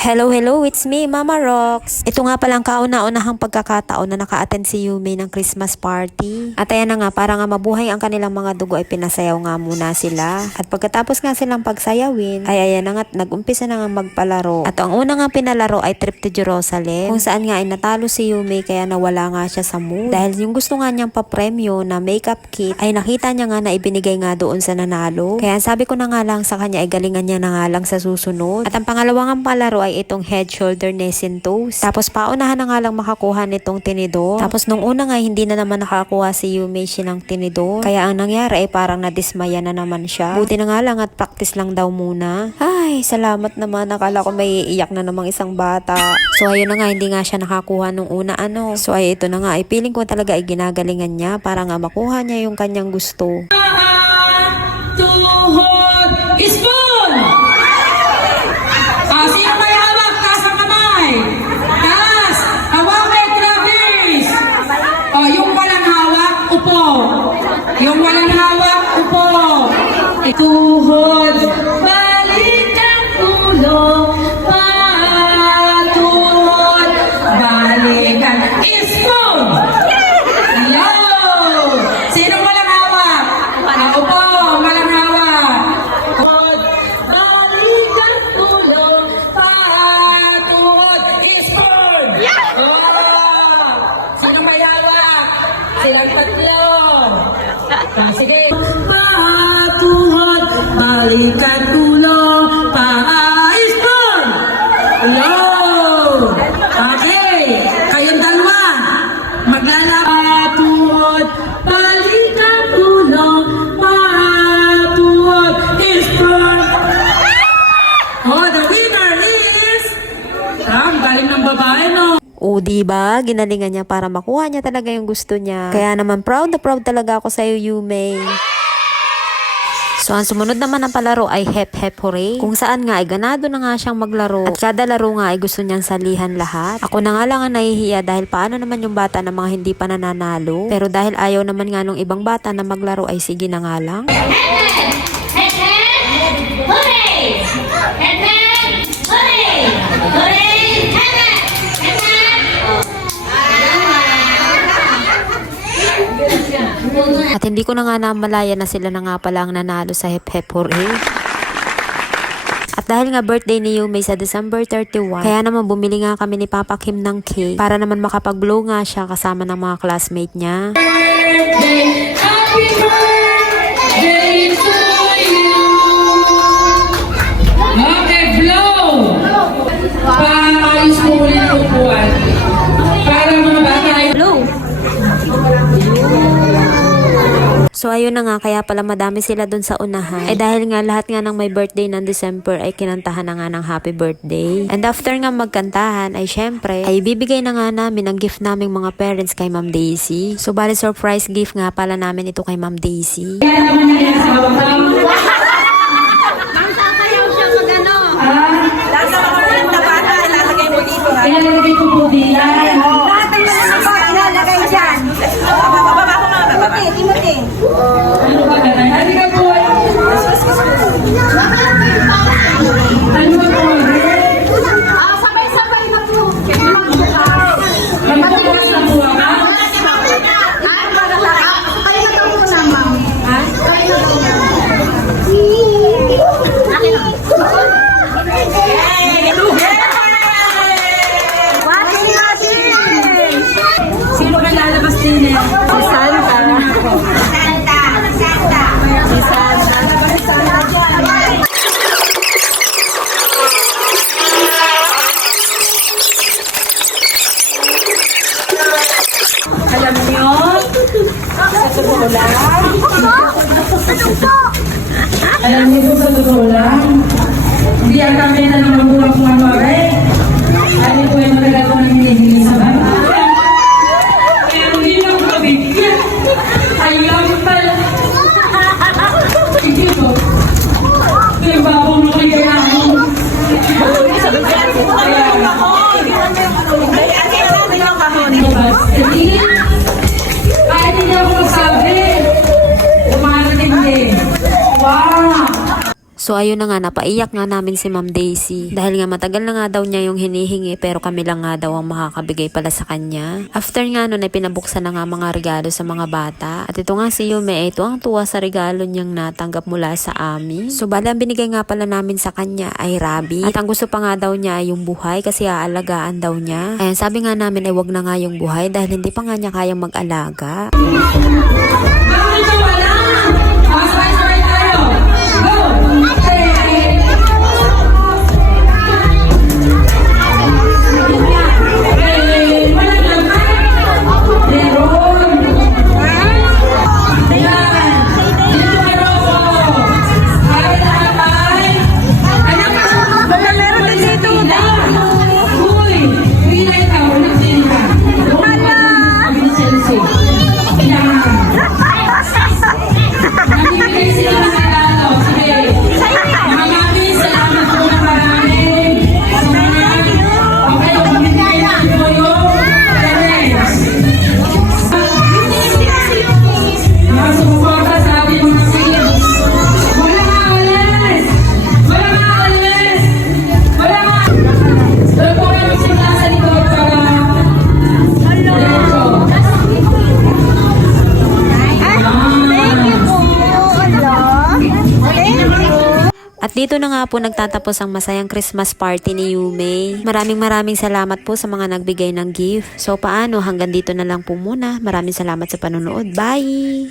Hello, hello, it's me, Mama Rox. Ito nga palang kauna-unahang pagkakataon na naka-attend si Yume ng Christmas party. At ayan na nga, para nga mabuhay ang kanilang mga dugo ay pinasayaw nga muna sila. At pagkatapos nga silang pagsayawin, ay ayan na nga, nag-umpisa na nga magpalaro. At ang una nga pinalaro ay Trip to Jerusalem, kung saan nga ay natalo si Yume kaya nawala nga siya sa mood. Dahil yung gusto nga niyang papremyo na makeup kit ay nakita niya nga na ibinigay nga doon sa nanalo. Kaya sabi ko na nga lang sa kanya ay galingan niya na nga lang sa susunod. At ang pangalawang palaro ay itong head, shoulder, knees and toes. Tapos paunahan na nga lang makakuha nitong tinidor. Tapos nung una nga hindi na naman nakakuha si Yume ng tinidor. Kaya ang nangyari ay parang nadismaya na naman siya. Buti na nga lang at practice lang daw muna. Ay, salamat naman. Nakala ko may iiyak na namang isang bata. So ayun na nga, hindi nga siya nakakuha nung una So ay ito na nga, ay feeling ko talaga ay ginagalingan niya para nga makuha niya yung kanyang gusto. Tuhod, spoon! Sino may hawak? Taas ang kamay. Taas. Hawak, Travis. Yung walang hawak, upo. Yung walang hawak, upo. Tuhod. Balik ang ulo. Patuhod. Balik ang spoon. Hello. Sino walang hawak? Upo. Walang hawak. Balik ang ulo. Patuhod. Spoon. Sino may hawak? Silang tatlo. Sige. Patuhod. Balik ang ulo. Pa-spoon. Hello. Okay. Kayong dalawa. Maglalapatuhod. Balik ang ulo. Patuhod. Spoon. The winner is... Ang galing ng babae, no? O diba, ginalingan niya para makuha niya talaga yung gusto niya. Kaya naman proud na proud talaga ako sa'yo, Yume. So ang sumunod naman ng palaro ay Hep Hep Hooray, kung saan nga ay ganado na nga siyang maglaro at kada laro nga ay gusto niyang salihan lahat. Ako na nga lang ang nahihiya dahil paano naman yung bata na mga hindi pa nananalo, pero dahil ayaw naman nga nung ibang bata na maglaro ay sige na nga lang. At hindi ko na nga namalaya na sila na nga pala ang nanalo sa Hep Hep Hooray. At dahil nga birthday ni Yume sa December 31, kaya naman bumili nga kami ni Papa Kim ng cake para naman makapag-blow nga siya kasama ng mga classmate niya. Birthday, happy birthday to you. Okay, blow. Paayos mo ulit ang upuan. Para mga bata ay blow. So ayun na nga, kaya pala madami sila dun sa unahan. Ay dahil nga lahat nga ng may birthday ng December ay kinantahan na nga ng happy birthday. And after nga magkantahan ay syempre ay bibigay na nga namin ang gift naming mga parents kay Ma'am Daisy. So bali surprise gift nga pala namin ito kay Ma'am Daisy. Kaya naman niya sa hawak-hawak. Ilalagay ko po diyan. Ilalagay dyan. Timothy. Ano ba ganun? Halika po. Ano ba po? Sabay-sabay na po. Magpapagawas na po ka? Kayo na daw po na, ma'am. Kayo na daw na. ayun na nga, napaiyak nga namin si Ma'am Daisy. Dahil nga matagal na nga daw niya yung hinihingi pero kami lang nga daw ang makakabigay pala sa kanya. After nga nun ay pinabuksan na nga mga regalo sa mga bata. At ito nga si Yume ay tuwang-tuwa sa regalo niyang natanggap mula sa amin. So bali ang binigay nga pala namin sa kanya ay rabbit. At ang gusto pa nga daw niya ay yung buhay kasi aalagaan daw niya. Ayan, sabi nga namin ay wag na nga yung buhay dahil hindi pa nga niya kayang mag-alaga. Bakit ka wala? Sabay-sabay tayo. Go! Walang laman. Meron. Ayan. Dito ka Rocco. Kaya na kapay. Anak ka. Baka meron din dito. Uy, pinay ka. Walang din ka. Vicency. Ayan. Namimigay sila ng regalo. Sige. Mga mami, salamat po na marami. Okay, mamimigay natin po yung parents. Mga sumuporta sa ating mga singles. Wala nga alis! Wala nga alis! Wala nga! Doon po kayo simula sa likod para diretso. Thank you po. Thank you. At dito na nga po nagtatapos ang masayang Christmas party ni Yume. Maraming salamat po sa mga nagbigay ng gift. So paano, hanggang dito na lang po muna. Maraming salamat sa panonood. Bye!